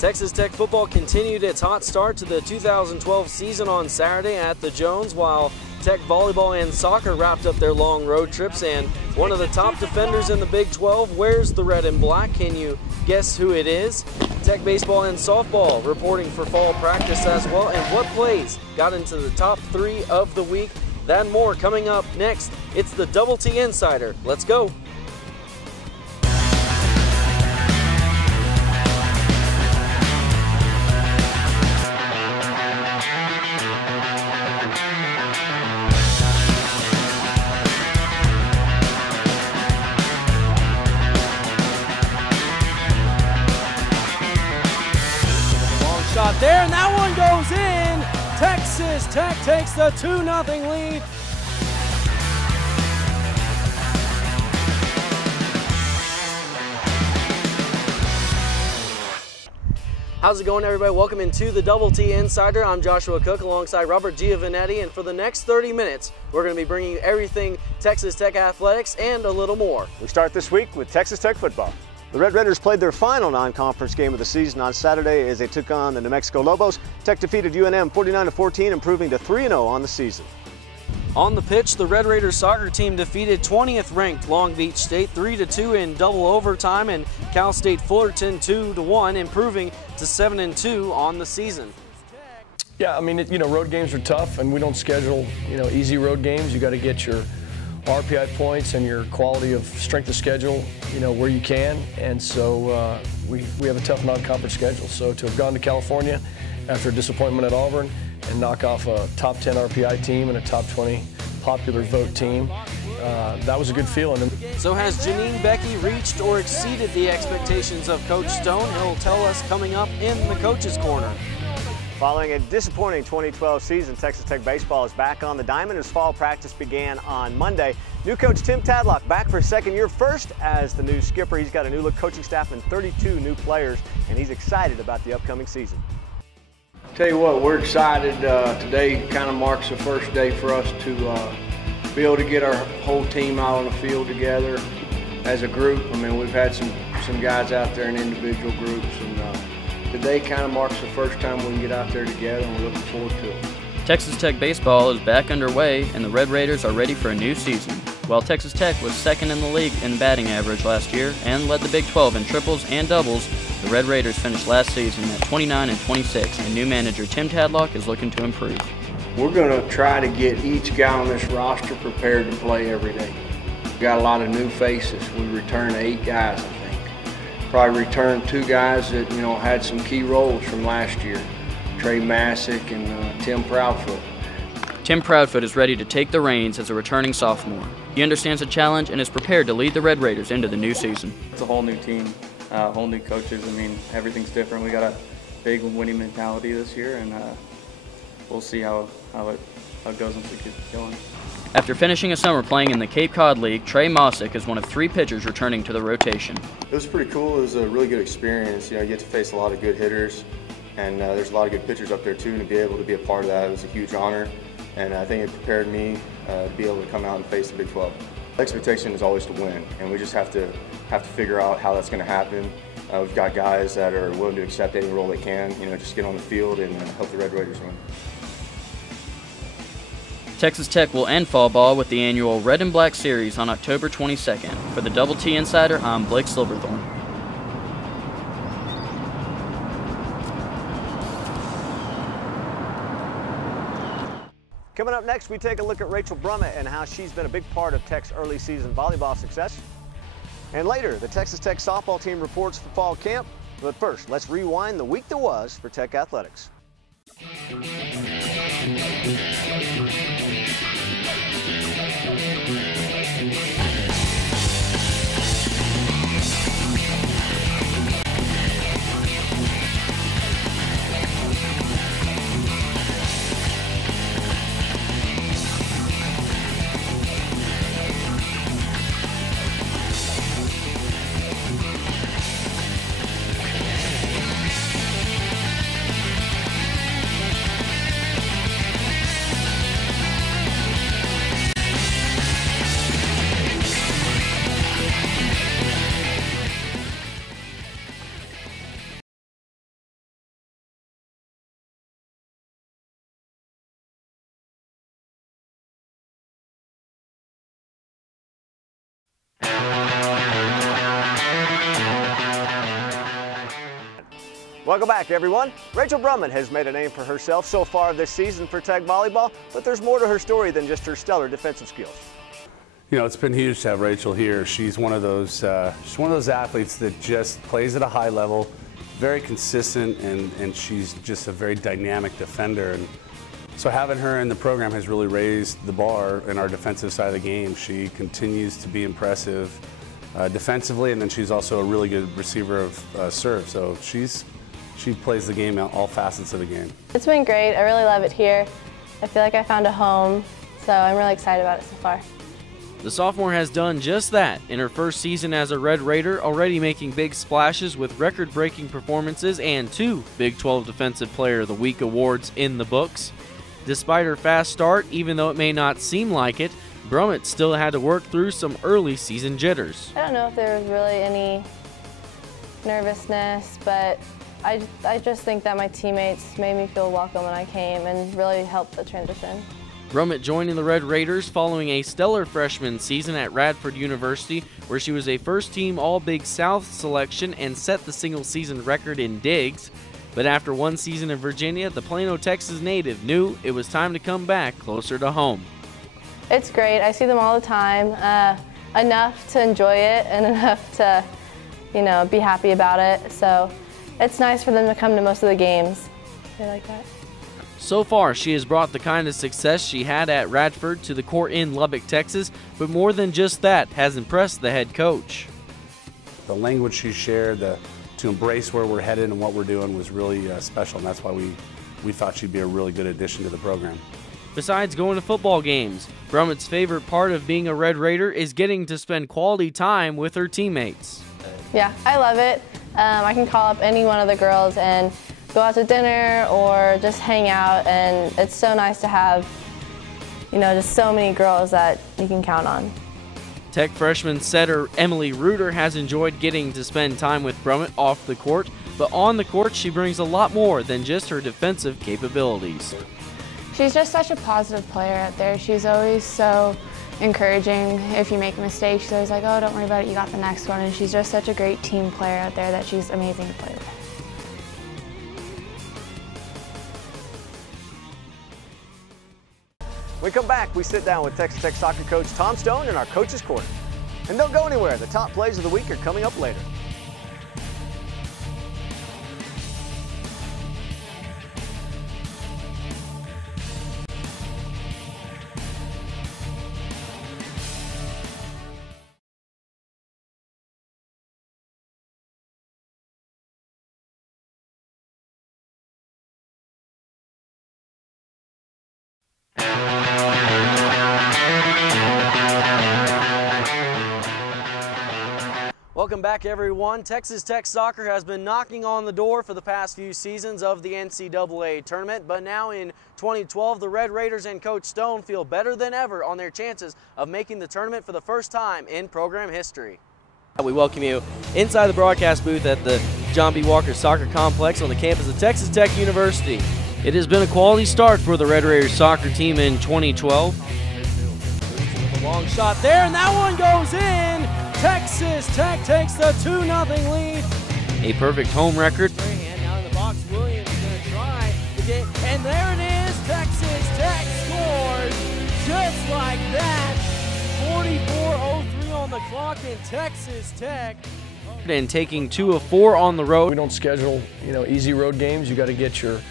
Texas Tech football continued its hot start to the 2012 season on Saturday at the Jones, while Tech volleyball and soccer wrapped up their long road trips, and one of the top defenders in the Big 12 wears the red and black. Can you guess who it is? Tech baseball and softball reporting for fall practice as well, and what plays got into the top 3 of the week. That and more coming up next. It's the Double T Insider. Let's go. There, and that one goes in. Texas Tech takes the 2-0 lead. How's it going, everybody? Welcome into the Double T Insider. I'm Joshua Cook alongside Robert Giovannetti, and for the next 30 minutes, we're going to be bringing you everything Texas Tech athletics and a little more. We start this week with Texas Tech football. The Red Raiders played their final non-conference game of the season on Saturday as they took on the New Mexico Lobos. Tech defeated UNM 49-14, improving to 3-0 on the season. On the pitch, the Red Raiders soccer team defeated 20th-ranked Long Beach State 3-2 in double overtime, and Cal State Fullerton 2-1, improving to 7-2 on the season. Yeah, I mean, road games are tough, and we don't schedule, easy road games. You got to get your RPI points and your quality of strength of schedule, where you can, and so we have a tough non-conference schedule. So to have gone to California after a disappointment at Auburn and knock off a top 10 RPI team and a top 20 popular vote team, that was a good feeling. So has Janine Becky reached or exceeded the expectations of Coach Stone? He'll tell us coming up in the Coach's Corner. Following a disappointing 2012 season, Texas Tech baseball is back on the diamond as fall practice began on Monday. New coach Tim Tadlock back for his second year, first as the new skipper. He's got a new look coaching staff and 32 new players, and he's excited about the upcoming season. Tell you what, we're excited. Today kind of marks the first day for us to be able to get our whole team out on the field together as a group. I mean, we've had some guys out there in individual groups, and today kind of marks the first time we can get out there together, and we're looking forward to it. Texas Tech baseball is back underway, and the Red Raiders are ready for a new season. While Texas Tech was second in the league in batting average last year and led the Big 12 in triples and doubles, the Red Raiders finished last season at 29-26, and new manager Tim Tadlock is looking to improve. We're going to try to get each guy on this roster prepared to play every day. We've got a lot of new faces. We returned 8 guys, I think. Probably returned 2 guys that had some key roles from last year, Trey Masick and Tim Proudfoot. Tim Proudfoot is ready to take the reins as a returning sophomore. He understands the challenge and is prepared to lead the Red Raiders into the new season. It's a whole new team, whole new coaches. I mean, everything's different. We got a big winning mentality this year, and we'll see how it goes once we get going. After finishing a summer playing in the Cape Cod League, Trey Masick is one of 3 pitchers returning to the rotation. It was pretty cool. It was a really good experience. You get to face a lot of good hitters, and there's a lot of good pitchers up there too, and to be able to be a part of that was a huge honor, and I think it prepared me to be able to come out and face the Big 12. The expectation is always to win, and we just have to figure out how that's going to happen. We've got guys that are willing to accept any role they can, just get on the field and help the Red Raiders win. Texas Tech will end fall ball with the annual Red and Black Series on October 22nd. For the Double T Insider, I'm Blake Silverthorn. Coming up next, we take a look at Rachel Brummet and how she's been a big part of Tech's early season volleyball success. And later, the Texas Tech softball team reports for fall camp. But first, let's rewind the week that was for Tech athletics. Welcome back, everyone. Rachel Brummet has made a name for herself so far this season for Tech volleyball, but there's more to her story than just her stellar defensive skills. You know, it's been huge to have Rachel here. She's one of those athletes that just plays at a high level, very consistent, and she's just a very dynamic defender. And so having her in the program has really raised the bar in our defensive side of the game. She continues to be impressive defensively, and then she's also a really good receiver of serve. So she plays the game out, all facets of the game. It's been great. I really love it here. I feel like I found a home, so I'm really excited about it so far. The sophomore has done just that in her first season as a Red Raider, already making big splashes with record-breaking performances and 2 Big 12 Defensive Player of the Week awards in the books. Despite her fast start, even though it may not seem like it, Brummet still had to work through some early season jitters. I don't know if there was really any nervousness, but I just think that my teammates made me feel welcome when I came and really helped the transition. Brummet joining the Red Raiders following a stellar freshman season at Radford University, where she was a first-team All-Big South selection and set the single-season record in digs. But after one season in Virginia, the Plano, Texas native knew it was time to come back closer to home. It's great. I see them all the time, enough to enjoy it and enough to, be happy about it. So it's nice for them to come to most of the games. They like that. So far, she has brought the kind of success she had at Radford to the court in Lubbock, Texas, but more than just that has impressed the head coach. The language she shared, to embrace where we're headed and what we're doing was really special, and that's why we thought she'd be a really good addition to the program. Besides going to football games, Brummet's favorite part of being a Red Raider is getting to spend quality time with her teammates. Yeah, I love it. I can call up any one of the girls and go out to dinner or just hang out, and it's so nice to have, just so many girls that you can count on. Tech freshman setter Emily Reuter has enjoyed getting to spend time with Brummet off the court, but on the court she brings a lot more than just her defensive capabilities. She's just such a positive player out there. She's always so encouraging. If you make a mistake, she's always like, oh, don't worry about it, you got the next one. And she's just such a great team player out there that she's amazing to play with. When we come back, we sit down with Texas Tech soccer coach Tom Stone in our Coach's Corner. And don't go anywhere. The top plays of the week are coming up later. Welcome back, everyone. Texas Tech soccer has been knocking on the door for the past few seasons of the NCAA tournament, but now in 2012, the Red Raiders and Coach Stone feel better than ever on their chances of making the tournament for the first time in program history. We welcome you inside the broadcast booth at the John B. Walker Soccer Complex on the campus of Texas Tech University. It has been a quality start for the Red Raiders soccer team in 2012. A long shot there, and that one goes in. Texas Tech takes the 2-0 lead. A perfect home record. Now in the box, Williams is going to try to get, and there it is. Texas Tech scores just like that. 44:03 on the clock in Texas Tech. And taking 2 of 4 on the road. We don't schedule, easy road games. You got to get your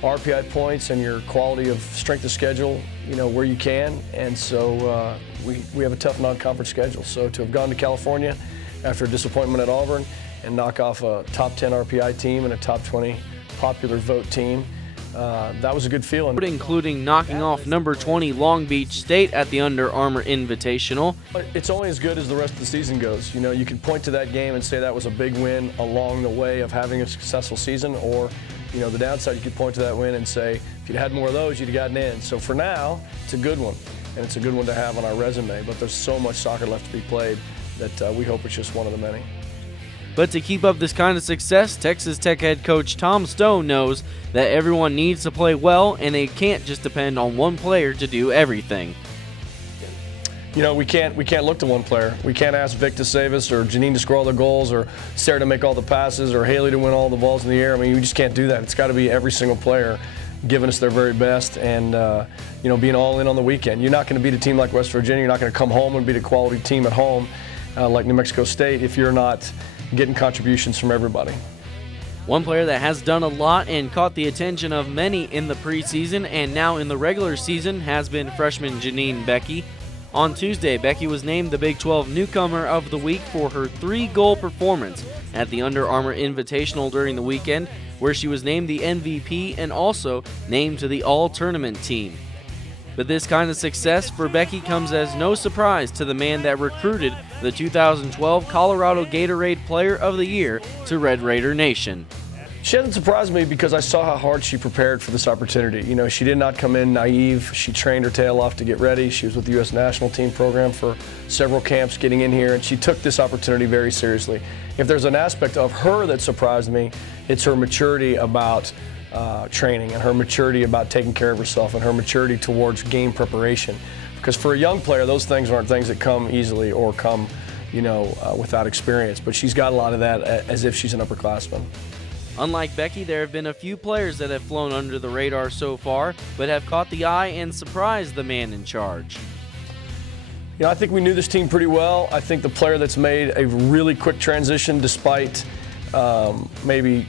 RPI points and your quality of strength of schedule, where you can. And so we have a tough non-conference schedule. So to have gone to California after a disappointment at Auburn and knock off a top 10 RPI team and a top 20 popular vote team, that was a good feeling. Including knocking off number 20 Long Beach State at the Under Armour Invitational. It's only as good as the rest of the season goes. You can point to that game and say that was a big win along the way of having a successful season, or the downside, you could point to that win and say, if you'd had more of those, you'd have gotten in. So for now, it's a good one, and it's a good one to have on our resume, but there's so much soccer left to be played that we hope it's just one of the many. But to keep up this kind of success, Texas Tech head coach Tom Stone knows that everyone needs to play well, and they can't just depend on one player to do everything. you know, we can't look to one player. We can't ask Vic to save us, or Janine to score all the goals, or Sarah to make all the passes, or Haley to win all the balls in the air. I mean, we just can't do that. It's got to be every single player giving us their very best and, you know, being all in on the weekend. You're not going to beat a team like West Virginia. You're not going to come home and beat a quality team at home like New Mexico State if you're not getting contributions from everybody. One player that has done a lot and caught the attention of many in the preseason and now in the regular season has been freshman Janine Becky. On Tuesday, Becky was named the Big 12 Newcomer of the Week for her 3-goal performance at the Under Armour Invitational during the weekend, where she was named the MVP and also named to the All-Tournament team. But this kind of success for Becky comes as no surprise to the man that recruited the 2012 Colorado Gatorade Player of the Year to Red Raider Nation. She hasn't surprised me because I saw how hard she prepared for this opportunity. You know, she did not come in naive. She trained her tail off to get ready. She was with the U.S. national team program for several camps getting in here, and she took this opportunity very seriously. If there's an aspect of her that surprised me, it's her maturity about training and her maturity about taking care of herself and her maturity towards game preparation. Because for a young player, those things aren't things that come easily or come, you know, without experience. But she's got a lot of that as if she's an upperclassman. Unlike Becky, there have been a few players that have flown under the radar so far, but have caught the eye and surprised the man in charge. You know, I think we knew this team pretty well. I think the player that's made a really quick transition despite maybe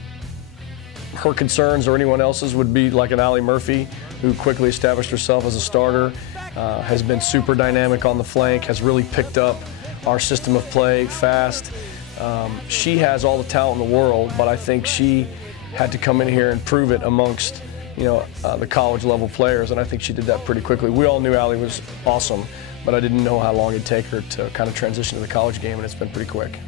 her concerns or anyone else's would be like an Allie Murphy, who quickly established herself as a starter, has been super dynamic on the flank, has really picked up our system of play fast. She has all the talent in the world, but I think she had to come in here and prove it amongst, you know, the college level players, and I think she did that pretty quickly. We all knew Allie was awesome, but I didn't know how long it'd take her to kind of transition to the college game, and it's been pretty quick.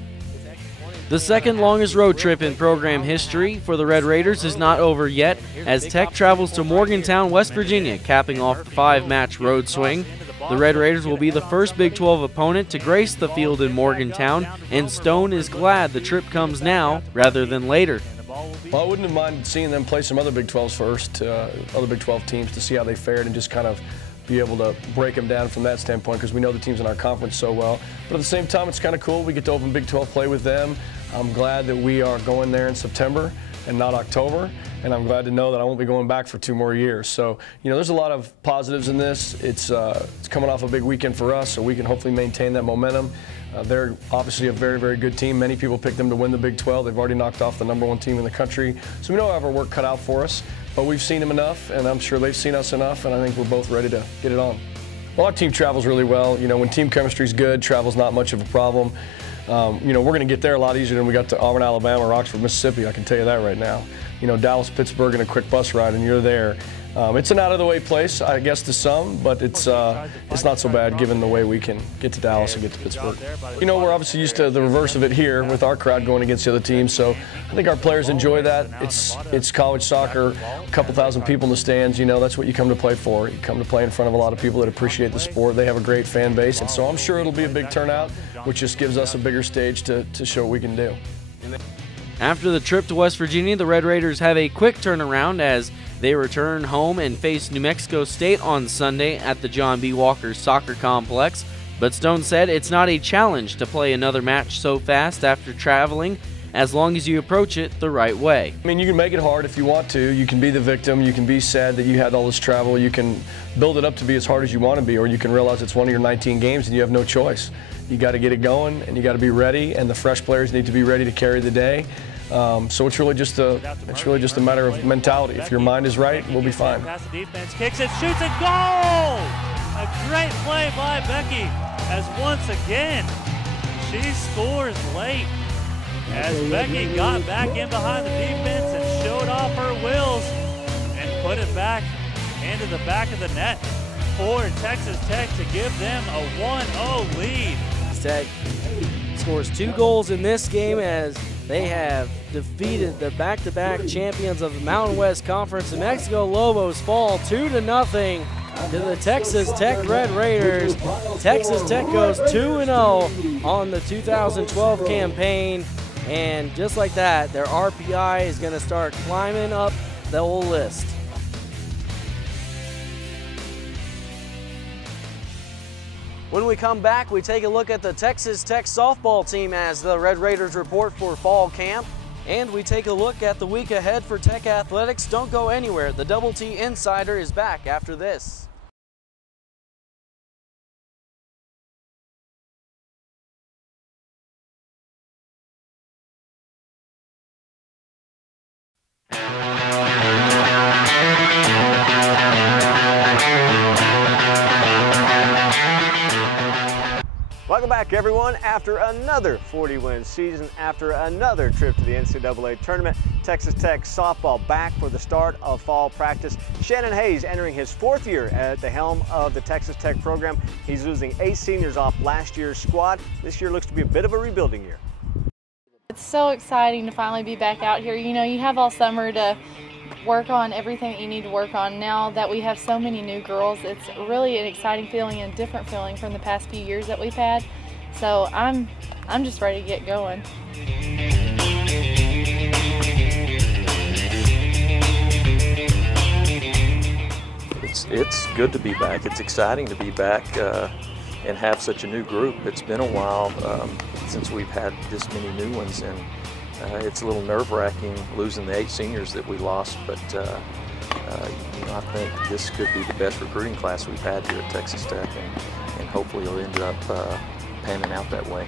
The second longest road trip in program history for the Red Raiders is not over yet, as Tech travels to Morgantown, West Virginia, capping off the 5-match road swing. The Red Raiders will be the first Big 12 opponent to grace the field in Morgantown, and Stone is glad the trip comes now rather than later. Well, I wouldn't have minded seeing them play some other Big 12s first, other Big 12 teams, to see how they fared and just kind of be able to break them down from that standpoint, because we know the teams in our conference so well. But at the same time, it's kind of cool. We get to open Big 12 play with them. I'm glad that we are going there in September and not October, and I'm glad to know that I won't be going back for 2 more years. So, you know, there's a lot of positives in this. It's coming off a big weekend for us, so we can hopefully maintain that momentum. They're obviously a very, very good team. Many people picked them to win the Big 12. They've already knocked off the #1 team in the country. So we know we have our work cut out for us, but we've seen them enough, and I'm sure they've seen us enough, and I think we're both ready to get it on. Well, our team travels really well. You know, when team chemistry is good, travel's not much of a problem. You know, we're going to get there a lot easier than we got to Auburn, Alabama, or Oxford, Mississippi. I can tell you that right now. You know, Dallas, Pittsburgh, and a quick bus ride, and you're there. It's an out-of-the-way place, I guess, to some, but it's not so bad given the way we can get to Dallas and get to Pittsburgh. You know, we're obviously used to the reverse of it here with our crowd going against the other teams, so I think our players enjoy that. It's college soccer, a couple thousand people in the stands. You know, that's what you come to play for. You come to play in front of a lot of people that appreciate the sport. They have a great fan base, and so I'm sure it'll be a big turnout, which just gives us a bigger stage to show what we can do. After the trip to West Virginia, the Red Raiders have a quick turnaround as they return home and face New Mexico State on Sunday at the John B. Walker Soccer Complex. But Stone said it's not a challenge to play another match so fast after traveling, as long as you approach it the right way. I mean, you can make it hard if you want to. You can be the victim. You can be sad that you had all this travel. You can build it up to be as hard as you want to be, or you can realize it's one of your 19 games and you have no choice. You got to get it going, and you got to be ready, and the fresh players need to be ready to carry the day. So it's really just a matter of mentality. If your mind is right, we'll be fine. Past the defense, kicks it, shoots a goal! A great play by Becky, as once again she scores late. As Becky got back in behind the defense and showed off her wheels and put it back into the back of the net for Texas Tech to give them a 1-0 lead. Tech scores 2 goals in this game as they have defeated the back-to-back champions of the Mountain West Conference. New Mexico Lobos fall 2-0 to the Texas Tech Red Raiders. Texas Tech goes 2-0 on the 2012 campaign, and just like that, their RPI is going to start climbing up the whole list. When we come back, we take a look at the Texas Tech softball team as the Red Raiders report for fall camp. And we take a look at the week ahead for Tech athletics. Don't go anywhere. The Double T Insider is back after this. Welcome back, everyone. After another 40-win season, after another trip to the NCAA tournament, Texas Tech softball back for the start of fall practice. Shannon Hayes entering his 4th year at the helm of the Texas Tech program. He's losing 8 seniors off last year's squad. This year looks to be a bit of a rebuilding year. It's so exciting to finally be back out here. You know, you have all summer to work on everything that you need to work on. Now that we have so many new girls, it's really an exciting feeling and different feeling from the past few years that we've had. So I'm just ready to get going. It's good to be back. It's exciting to be back and have such a new group. It's been a while since we've had this many new ones, and it's a little nerve-wracking losing the 8 seniors that we lost, but you know, I think this could be the best recruiting class we've had here at Texas Tech, and hopefully it'll end up panning out that way.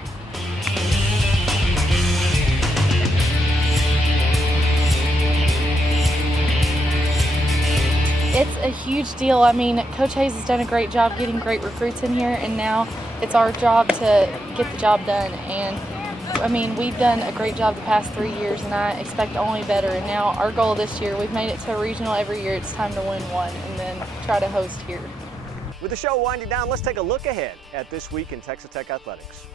It's a huge deal. I mean, Coach Hayes has done a great job getting great recruits in here, and now it's our job to get the job done. And I mean, we've done a great job the past 3 years, and I expect only better. And now our goal this year, we've made it to a regional every year. It's time to win one and then try to host here. With the show winding down, let's take a look ahead at this week in Texas Tech athletics.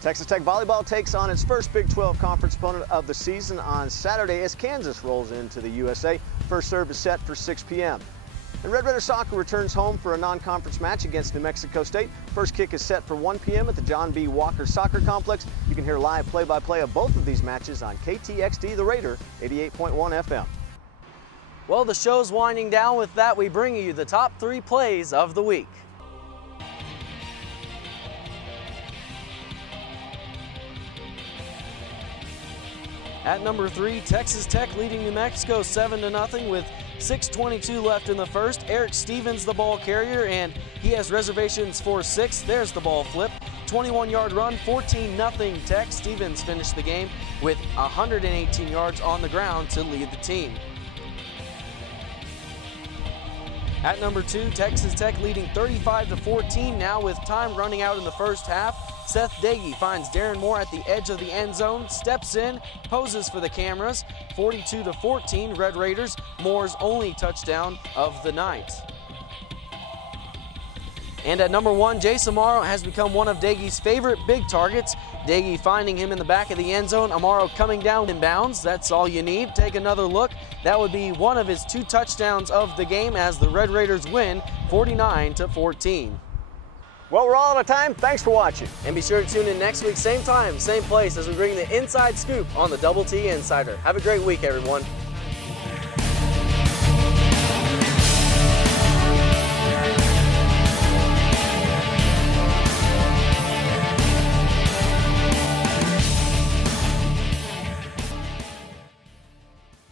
Texas Tech volleyball takes on its first Big 12 conference opponent of the season on Saturday as Kansas rolls into the USA. First serve is set for 6 p.m. And Red Raider soccer returns home for a non-conference match against New Mexico State. First kick is set for 1 p.m. at the John B. Walker Soccer Complex. You can hear live play-by-play of both of these matches on KTXD The Raider 88.1 FM. Well, the show's winding down. With that, we bring you the top 3 plays of the week. At number 3, Texas Tech leading New Mexico 7-0 with 6:22 left in the first. Eric Stevens, the ball carrier, and he has reservations for 6. There's the ball flip. 21-yard run, 14-0 Tech. Stevens finished the game with 118 yards on the ground to lead the team. At number 2, Texas Tech leading 35-14 now with time running out in the first half. Seth Dagey finds Darren Moore at the edge of the end zone, steps in, poses for the cameras. 42-14, Red Raiders, Moore's only touchdown of the night. And at number 1, Jace Amaro has become one of Dagey's favorite big targets. Dagey finding him in the back of the end zone. Amaro coming down in bounds. That's all you need. Take another look. That would be one of his 2 touchdowns of the game as the Red Raiders win 49-14. Well, we're all out of time. Thanks for watching. And be sure to tune in next week, same time, same place, as we bring the inside scoop on the Double T Insider. Have a great week, everyone.